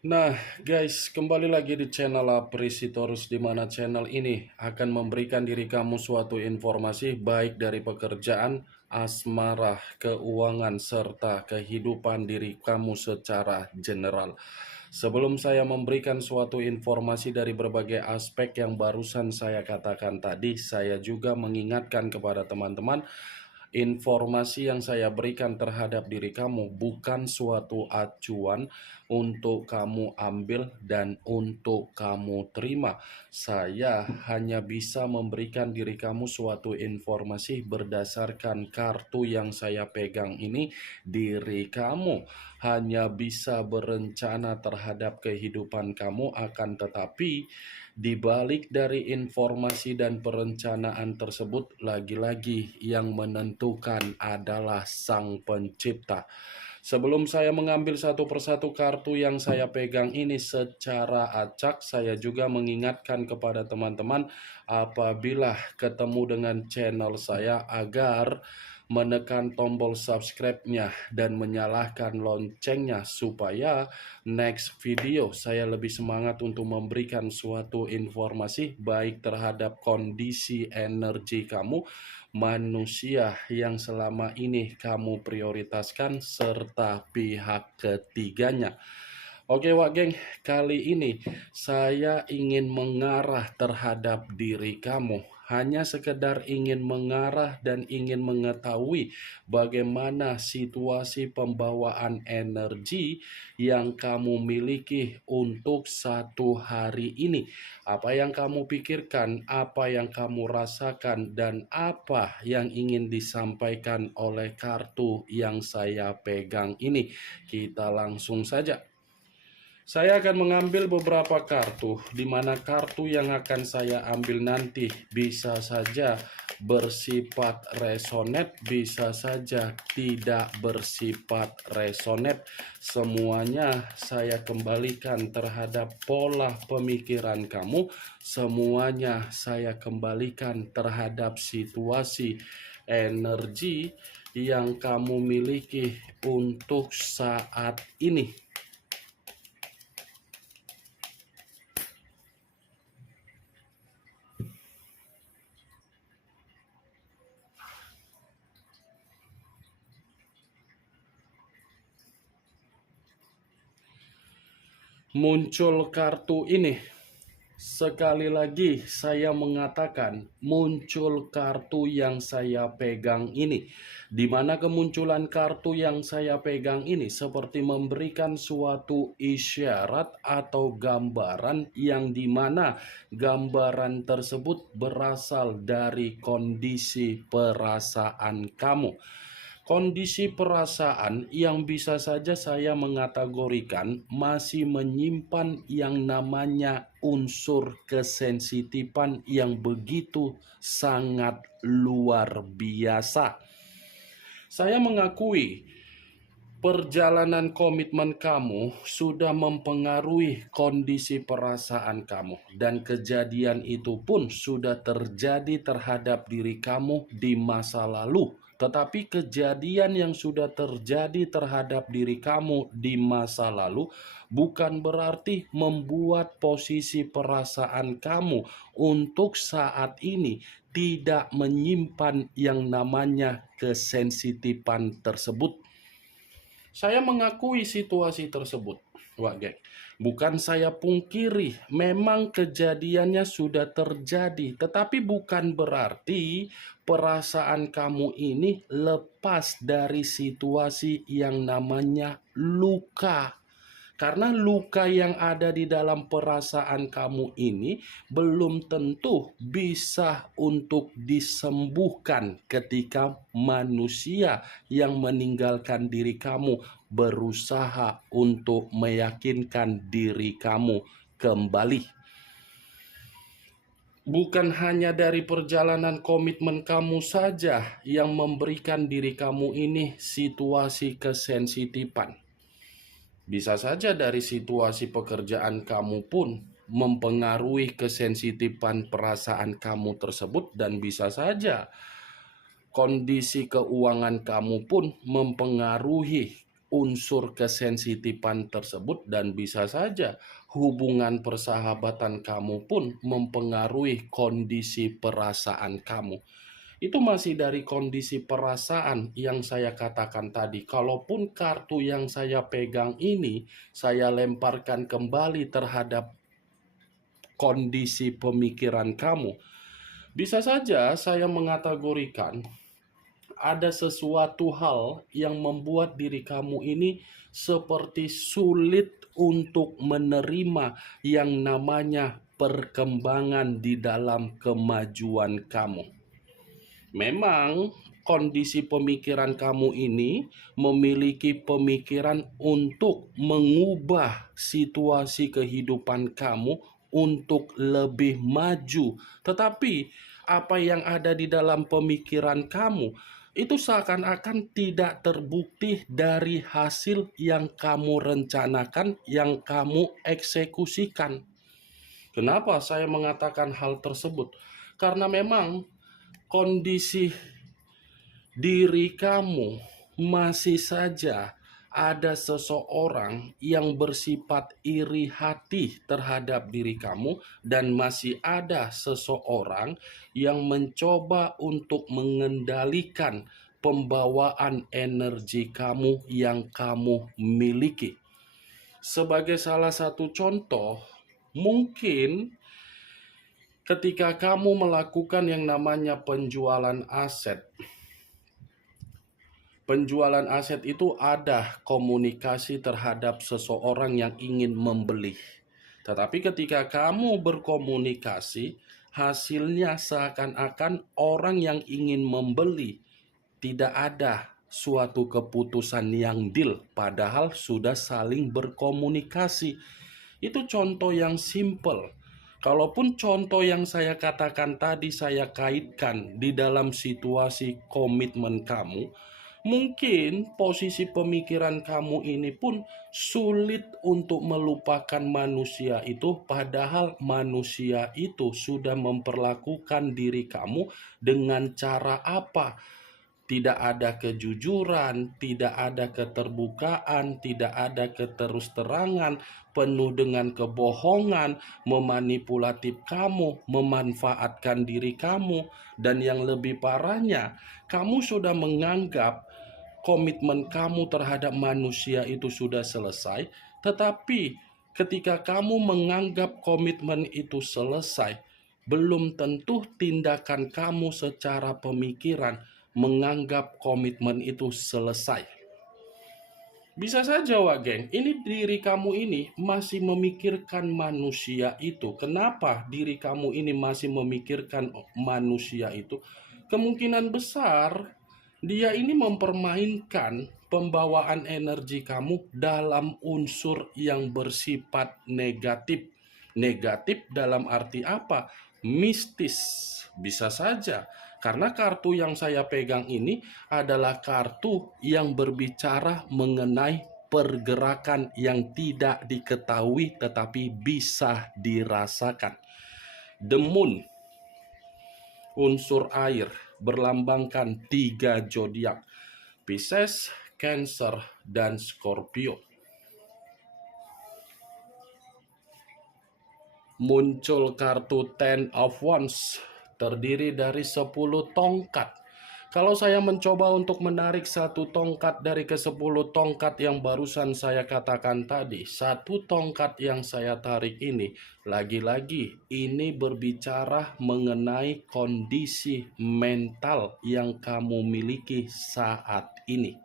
Nah, guys, kembali lagi di channel Apresitorus, di mana channel ini akan memberikan diri kamu suatu informasi baik dari pekerjaan, asmara, keuangan, serta kehidupan diri kamu secara general. Sebelum saya memberikan suatu informasi dari berbagai aspek yang barusan saya katakan tadi, saya juga mengingatkan kepada teman-teman, informasi yang saya berikan terhadap diri kamu bukan suatu acuan untuk kamu ambil dan untuk kamu terima. Saya hanya bisa memberikan diri kamu suatu informasi berdasarkan kartu yang saya pegang ini. Diri kamu hanya bisa berencana terhadap kehidupan kamu, akan tetapi di balik dari informasi dan perencanaan tersebut, lagi-lagi yang menentukan adalah Sang Pencipta. Sebelum saya mengambil satu persatu kartu yang saya pegang ini secara acak, saya juga mengingatkan kepada teman-teman apabila ketemu dengan channel saya agar menekan tombol subscribe-nya dan menyalakan loncengnya supaya next video saya lebih semangat untuk memberikan suatu informasi baik terhadap kondisi energi kamu, manusia yang selama ini kamu prioritaskan, serta pihak ketiganya. Oke Wak Geng, kali ini saya ingin mengarah terhadap diri kamu. Hanya sekedar ingin mengarah dan ingin mengetahui bagaimana situasi pembawaan energi yang kamu miliki untuk satu hari ini. Apa yang kamu pikirkan, apa yang kamu rasakan, dan apa yang ingin disampaikan oleh kartu yang saya pegang ini. Kita langsung saja. Saya akan mengambil beberapa kartu, di mana kartu yang akan saya ambil nanti bisa saja bersifat resonet, bisa saja tidak bersifat resonet. Semuanya saya kembalikan terhadap pola pemikiran kamu, semuanya saya kembalikan terhadap situasi energi yang kamu miliki untuk saat ini. Muncul kartu ini. Sekali lagi saya mengatakan muncul kartu yang saya pegang ini. Di mana kemunculan kartu yang saya pegang ini seperti memberikan suatu isyarat atau gambaran yang dimana gambaran tersebut berasal dari kondisi perasaan kamu. Kondisi perasaan yang bisa saja saya mengategorikan masih menyimpan yang namanya unsur kesensitifan yang begitu sangat luar biasa. Saya mengakui perjalanan komitmen kamu sudah mempengaruhi kondisi perasaan kamu, dan kejadian itu pun sudah terjadi terhadap diri kamu di masa lalu. Tetapi kejadian yang sudah terjadi terhadap diri kamu di masa lalu bukan berarti membuat posisi perasaan kamu untuk saat ini tidak menyimpan yang namanya kesensitifan tersebut. Saya mengakui situasi tersebut, Wak Geng. Bukan saya pungkiri, memang kejadiannya sudah terjadi, tetapi bukan berarti perasaan kamu ini lepas dari situasi yang namanya luka. Karena luka yang ada di dalam perasaan kamu ini belum tentu bisa untuk disembuhkan ketika manusia yang meninggalkan diri kamu berusaha untuk meyakinkan diri kamu kembali. Bukan hanya dari perjalanan komitmen kamu saja yang memberikan diri kamu ini situasi kesensitifan. Bisa saja dari situasi pekerjaan kamu pun mempengaruhi kesensitifan perasaan kamu tersebut, dan bisa saja kondisi keuangan kamu pun mempengaruhi unsur kesensitifan tersebut, dan bisa saja hubungan persahabatan kamu pun mempengaruhi kondisi perasaan kamu. Itu masih dari kondisi perasaan yang saya katakan tadi. Kalaupun kartu yang saya pegang ini saya lemparkan kembali terhadap kondisi pemikiran kamu, bisa saja saya mengategorikan ada sesuatu hal yang membuat diri kamu ini seperti sulit untuk menerima yang namanya perkembangan di dalam kemajuan kamu. Memang kondisi pemikiran kamu ini memiliki pemikiran untuk mengubah situasi kehidupan kamu untuk lebih maju. Tetapi apa yang ada di dalam pemikiran kamu itu seakan-akan tidak terbukti dari hasil yang kamu rencanakan, yang kamu eksekusikan. Kenapa saya mengatakan hal tersebut? Karena memang kondisi diri kamu masih saja ada seseorang yang bersifat iri hati terhadap diri kamu, dan masih ada seseorang yang mencoba untuk mengendalikan pembawaan energi kamu yang kamu miliki. Sebagai salah satu contoh, mungkin ketika kamu melakukan yang namanya penjualan aset, penjualan aset itu ada komunikasi terhadap seseorang yang ingin membeli. Tetapi ketika kamu berkomunikasi, hasilnya seakan-akan orang yang ingin membeli tidak ada suatu keputusan yang deal, padahal sudah saling berkomunikasi. Itu contoh yang simple. Kalaupun contoh yang saya katakan tadi saya kaitkan di dalam situasi komitmen kamu, mungkin posisi pemikiran kamu ini pun sulit untuk melupakan manusia itu, padahal manusia itu sudah memperlakukan diri kamu dengan cara apa? Tidak ada kejujuran, tidak ada keterbukaan, tidak ada keterus-terangan, penuh dengan kebohongan, memanipulatif kamu, memanfaatkan diri kamu, dan yang lebih parahnya, kamu sudah menganggap komitmen kamu terhadap manusia itu sudah selesai, tetapi ketika kamu menganggap komitmen itu selesai, belum tentu tindakan kamu secara pemikiran menganggap komitmen itu selesai. Bisa saja, Wak Geng, ini diri kamu ini masih memikirkan manusia itu. Kenapa diri kamu ini masih memikirkan manusia itu? Kemungkinan besar dia ini mempermainkan pembawaan energi kamu dalam unsur yang bersifat negatif. Negatif dalam arti apa? Mistis. Bisa saja. Karena kartu yang saya pegang ini adalah kartu yang berbicara mengenai pergerakan yang tidak diketahui tetapi bisa dirasakan. The Moon, unsur air, berlambangkan 3 zodiak: Pisces, Cancer, dan Scorpio. Muncul kartu Ten of Wands, terdiri dari 10 tongkat. Kalau saya mencoba untuk menarik satu tongkat dari ke-10 tongkat yang barusan saya katakan tadi, satu tongkat yang saya tarik ini, lagi-lagi ini berbicara mengenai kondisi mental yang kamu miliki saat ini.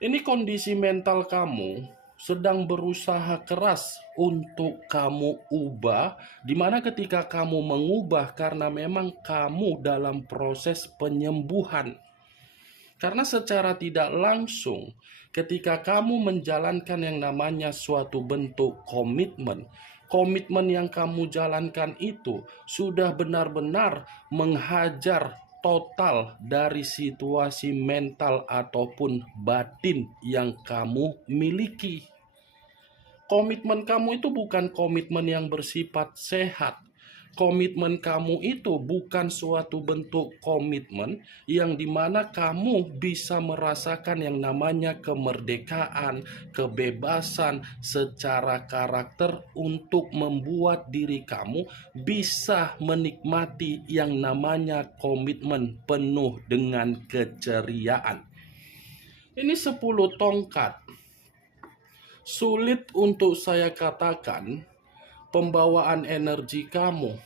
Ini kondisi mental kamu sedang berusaha keras untuk kamu ubah, di mana ketika kamu mengubah karena memang kamu dalam proses penyembuhan. Karena secara tidak langsung ketika kamu menjalankan yang namanya suatu bentuk komitmen, komitmen yang kamu jalankan itu sudah benar-benar menghajar total dari situasi mental ataupun batin yang kamu miliki. Komitmen kamu itu bukan komitmen yang bersifat sehat. Komitmen kamu itu bukan suatu bentuk komitmen yang dimana kamu bisa merasakan yang namanya kemerdekaan, kebebasan secara karakter untuk membuat diri kamu bisa menikmati yang namanya komitmen penuh dengan keceriaan. Ini 10 tongkat. Sulit untuk saya katakan pembawaan energi kamu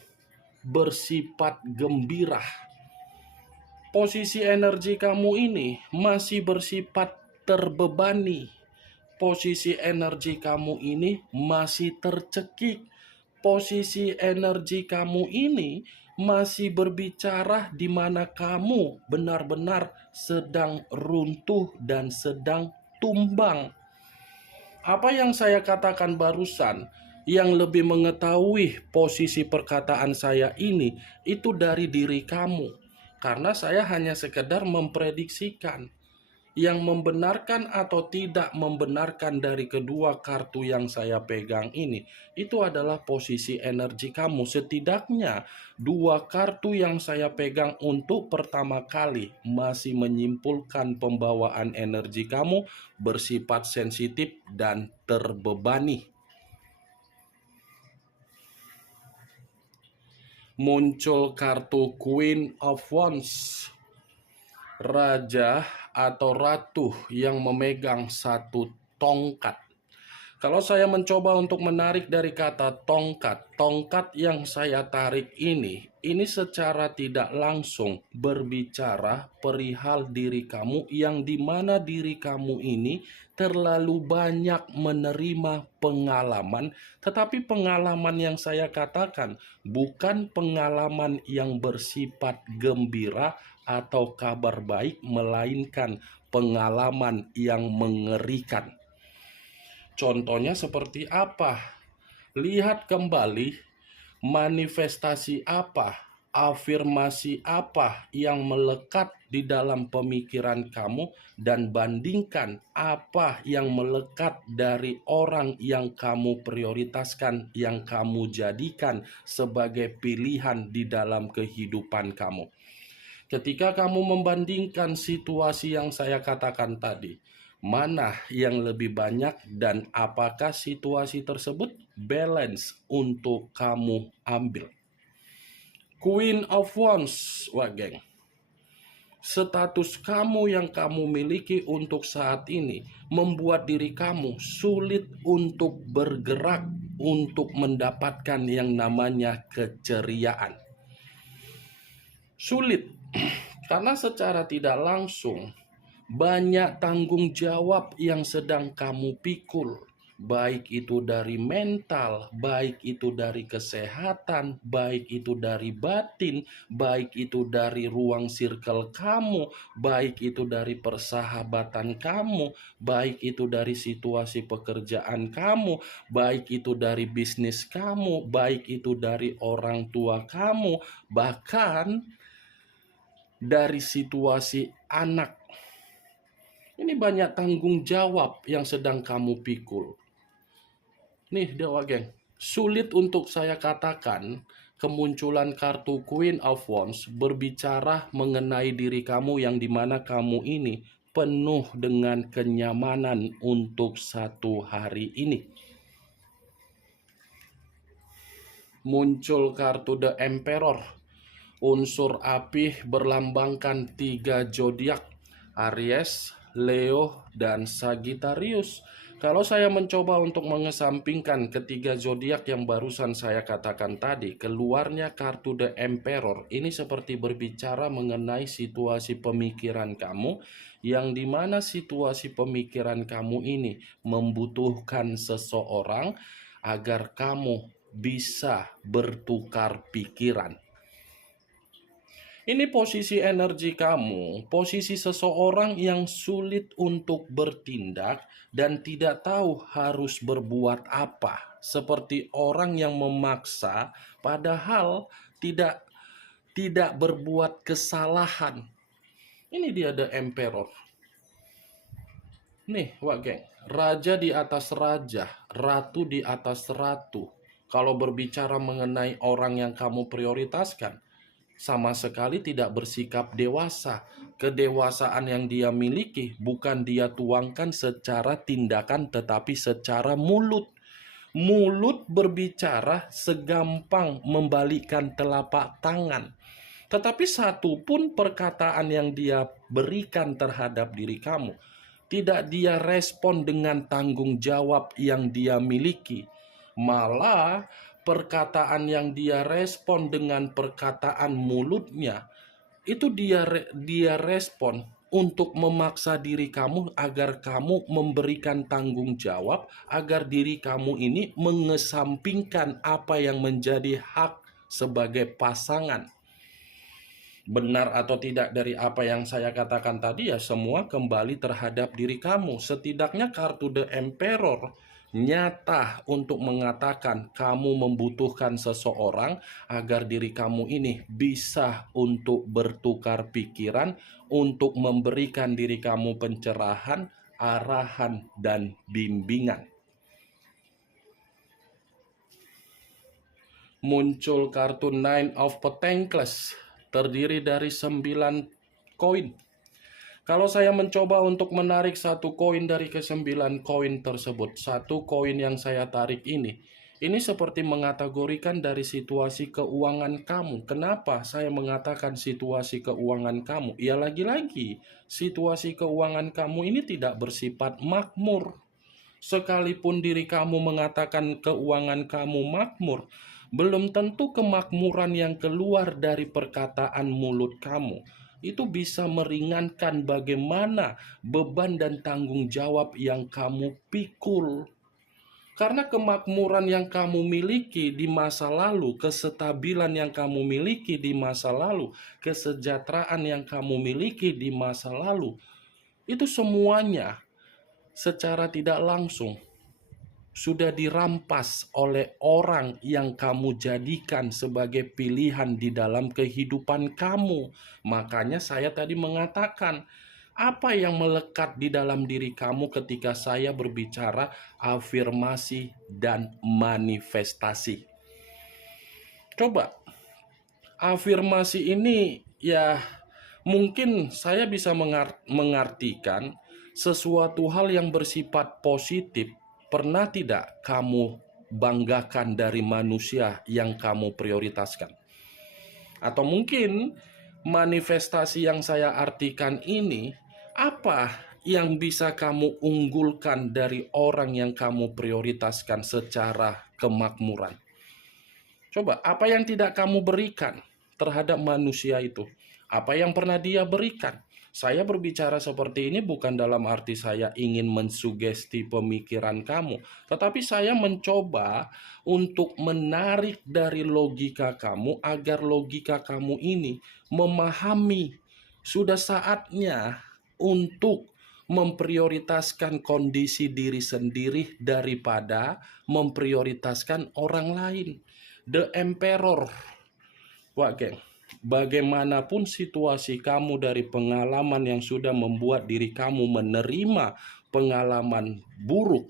bersifat gembira. Posisi energi kamu ini masih bersifat terbebani. Posisi energi kamu ini masih tercekik. Posisi energi kamu ini masih berbicara di mana kamu benar-benar sedang runtuh dan sedang tumbang. Apa yang saya katakan barusan, yang lebih mengetahui posisi perkataan saya ini, itu dari diri kamu. Karena saya hanya sekedar memprediksikan. Yang membenarkan atau tidak membenarkan dari kedua kartu yang saya pegang ini, itu adalah posisi energi kamu. Setidaknya dua kartu yang saya pegang untuk pertama kali masih menyimpulkan pembawaan energi kamu bersifat sensitif dan terbebani. Muncul kartu Queen of Wands, raja atau ratu yang memegang satu tongkat. Kalau saya mencoba untuk menarik dari kata tongkat, tongkat yang saya tarik ini secara tidak langsung berbicara perihal diri kamu, yang dimana diri kamu ini terlalu banyak menerima pengalaman, tetapi pengalaman yang saya katakan bukan pengalaman yang bersifat gembira atau kabar baik, melainkan pengalaman yang mengerikan. Contohnya seperti apa? Lihat kembali manifestasi apa, afirmasi apa yang melekat di dalam pemikiran kamu, dan bandingkan apa yang melekat dari orang yang kamu prioritaskan, yang kamu jadikan sebagai pilihan di dalam kehidupan kamu. Ketika kamu membandingkan situasi yang saya katakan tadi, mana yang lebih banyak dan apakah situasi tersebut balance untuk kamu ambil? Queen of Wands, wah geng. Status kamu yang kamu miliki untuk saat ini membuat diri kamu sulit untuk bergerak, untuk mendapatkan yang namanya keceriaan. Sulit, karena secara tidak langsung banyak tanggung jawab yang sedang kamu pikul, baik itu dari mental, baik itu dari kesehatan, baik itu dari batin, baik itu dari ruang circle kamu, baik itu dari persahabatan kamu, baik itu dari situasi pekerjaan kamu, baik itu dari bisnis kamu, baik itu dari orang tua kamu, bahkan dari situasi anak. Ini banyak tanggung jawab yang sedang kamu pikul. Nih Dewa Geng, sulit untuk saya katakan kemunculan kartu Queen of Wands berbicara mengenai diri kamu yang dimana kamu ini penuh dengan kenyamanan untuk satu hari ini. Muncul kartu The Emperor, unsur api berlambangkan 3 zodiak, Aries, Leo, dan Sagittarius. Kalau saya mencoba untuk mengesampingkan ketiga zodiak yang barusan saya katakan tadi, keluarnya kartu The Emperor ini seperti berbicara mengenai situasi pemikiran kamu, yang dimana situasi pemikiran kamu ini membutuhkan seseorang agar kamu bisa bertukar pikiran. Ini posisi energi kamu, posisi seseorang yang sulit untuk bertindak dan tidak tahu harus berbuat apa. Seperti orang yang memaksa padahal tidak berbuat kesalahan. Ini dia The Emperor. Nih, wah geng, raja di atas raja, ratu di atas ratu. Kalau berbicara mengenai orang yang kamu prioritaskan, sama sekali tidak bersikap dewasa. Kedewasaan yang dia miliki bukan dia tuangkan secara tindakan tetapi secara mulut. Mulut berbicara segampang membalikkan telapak tangan. Tetapi satu pun perkataan yang dia berikan terhadap diri kamu, tidak dia respon dengan tanggung jawab yang dia miliki. Malah perkataan yang dia respon dengan perkataan mulutnya, itu dia respon untuk memaksa diri kamu agar kamu memberikan tanggung jawab, agar diri kamu ini mengesampingkan apa yang menjadi hak sebagai pasangan. Benar atau tidak dari apa yang saya katakan tadi, ya semua kembali terhadap diri kamu. Setidaknya kartu The Emperor nyata untuk mengatakan kamu membutuhkan seseorang agar diri kamu ini bisa untuk bertukar pikiran, untuk memberikan diri kamu pencerahan, arahan, dan bimbingan. Muncul kartu Nine of Pentacles, terdiri dari 9 koin. Kalau saya mencoba untuk menarik satu koin dari ke-9 koin tersebut, satu koin yang saya tarik ini seperti mengategorikan dari situasi keuangan kamu. Kenapa saya mengatakan situasi keuangan kamu? Ya lagi-lagi, situasi keuangan kamu ini tidak bersifat makmur. Sekalipun diri kamu mengatakan keuangan kamu makmur, belum tentu kemakmuran yang keluar dari perkataan mulut kamu itu bisa meringankan bagaimana beban dan tanggung jawab yang kamu pikul. Karena kemakmuran yang kamu miliki di masa lalu, kestabilan yang kamu miliki di masa lalu, kesejahteraan yang kamu miliki di masa lalu, itu semuanya secara tidak langsung sudah dirampas oleh orang yang kamu jadikan sebagai pilihan di dalam kehidupan kamu. Makanya saya tadi mengatakan, apa yang melekat di dalam diri kamu ketika saya berbicara afirmasi dan manifestasi. Coba, afirmasi ini ya mungkin saya bisa mengartikan sesuatu hal yang bersifat positif. Pernah tidak kamu banggakan dari manusia yang kamu prioritaskan? Atau mungkin manifestasi yang saya artikan ini, apa yang bisa kamu unggulkan dari orang yang kamu prioritaskan secara kemakmuran? Coba, apa yang tidak kamu berikan terhadap manusia itu? Apa yang pernah dia berikan? Saya berbicara seperti ini bukan dalam arti saya ingin mensugesti pemikiran kamu, tetapi saya mencoba untuk menarik dari logika kamu agar logika kamu ini memahami sudah saatnya untuk memprioritaskan kondisi diri sendiri daripada memprioritaskan orang lain. The Emperor. Wah, geng. Bagaimanapun situasi kamu dari pengalaman yang sudah membuat diri kamu menerima pengalaman buruk,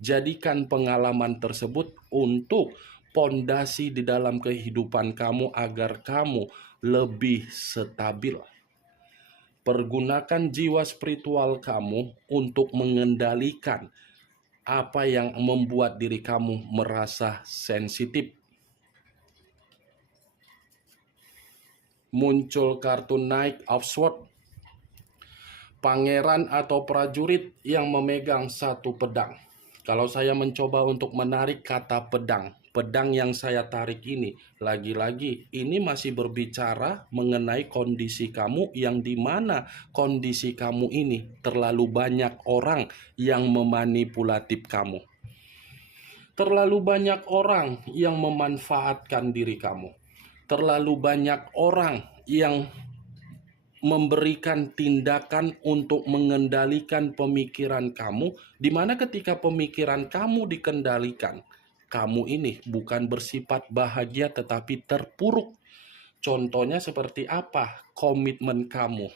jadikan pengalaman tersebut untuk pondasi di dalam kehidupan kamu agar kamu lebih stabil. Pergunakan jiwa spiritual kamu untuk mengendalikan apa yang membuat diri kamu merasa sensitif. Muncul kartu Knight of Swords, pangeran atau prajurit yang memegang satu pedang. Kalau saya mencoba untuk menarik kata pedang, pedang yang saya tarik ini, lagi-lagi ini masih berbicara mengenai kondisi kamu yang dimana kondisi kamu ini terlalu banyak orang yang memanipulatif kamu. Terlalu banyak orang yang memanfaatkan diri kamu. Terlalu banyak orang yang memberikan tindakan untuk mengendalikan pemikiran kamu, di mana ketika pemikiran kamu dikendalikan, kamu ini bukan bersifat bahagia tetapi terpuruk. Contohnya seperti apa? Komitmen kamu.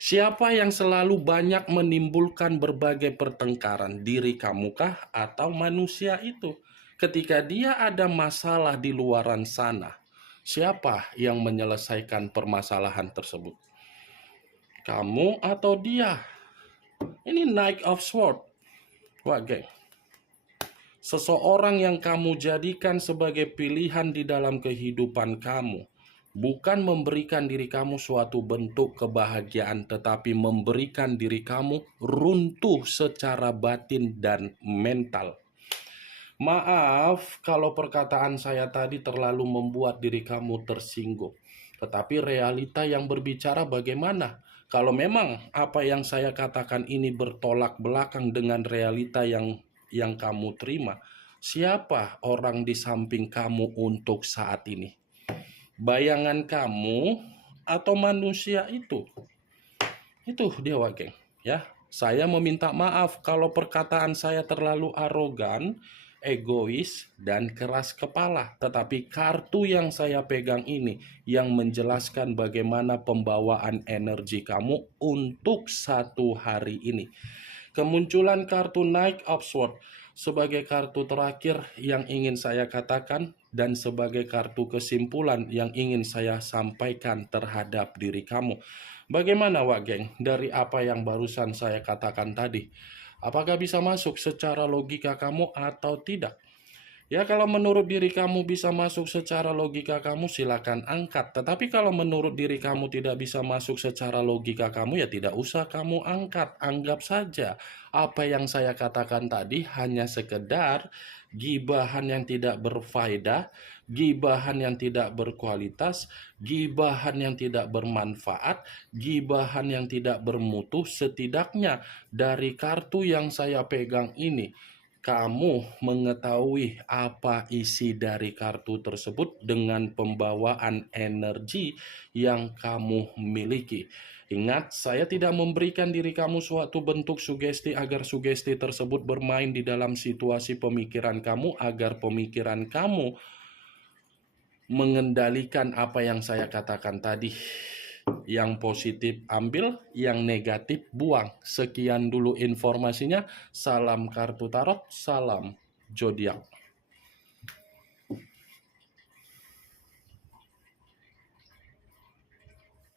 Siapa yang selalu banyak menimbulkan berbagai pertengkaran? Diri kamu kah atau manusia itu? Ketika dia ada masalah di luaran sana, siapa yang menyelesaikan permasalahan tersebut? Kamu atau dia? Ini Knight of Sword. Wah, geng. Seseorang yang kamu jadikan sebagai pilihan di dalam kehidupan kamu bukan memberikan diri kamu suatu bentuk kebahagiaan, tetapi memberikan diri kamu runtuh secara batin dan mental. Maaf kalau perkataan saya tadi terlalu membuat diri kamu tersinggung. Tetapi realita yang berbicara bagaimana? Kalau memang apa yang saya katakan ini bertolak belakang dengan realita yang kamu terima, siapa orang di samping kamu untuk saat ini? Bayangan kamu atau manusia itu? Itu dia, Wageng. Ya, saya meminta maaf kalau perkataan saya terlalu arogan, egois, dan keras kepala. Tetapi kartu yang saya pegang ini yang menjelaskan bagaimana pembawaan energi kamu untuk satu hari ini. Kemunculan kartu Knight of Swords sebagai kartu terakhir yang ingin saya katakan dan sebagai kartu kesimpulan yang ingin saya sampaikan terhadap diri kamu. Bagaimana, Wak Geng, dari apa yang barusan saya katakan tadi? Apakah bisa masuk secara logika kamu atau tidak? Ya, kalau menurut diri kamu bisa masuk secara logika kamu, silakan angkat. Tetapi kalau menurut diri kamu tidak bisa masuk secara logika kamu, ya tidak usah kamu angkat. Anggap saja apa yang saya katakan tadi hanya sekedar gibahan yang tidak berfaedah, gibahan yang tidak berkualitas, gibahan yang tidak bermanfaat, gibahan yang tidak bermutu. Setidaknya dari kartu yang saya pegang ini, kamu mengetahui apa isi dari kartu tersebut dengan pembawaan energi yang kamu miliki. Ingat, saya tidak memberikan diri kamu suatu bentuk sugesti agar sugesti tersebut bermain di dalam situasi pemikiran kamu, agar pemikiran kamu mengendalikan apa yang saya katakan tadi. Yang positif ambil, yang negatif buang. Sekian dulu informasinya. Salam kartu tarot, salam zodiak.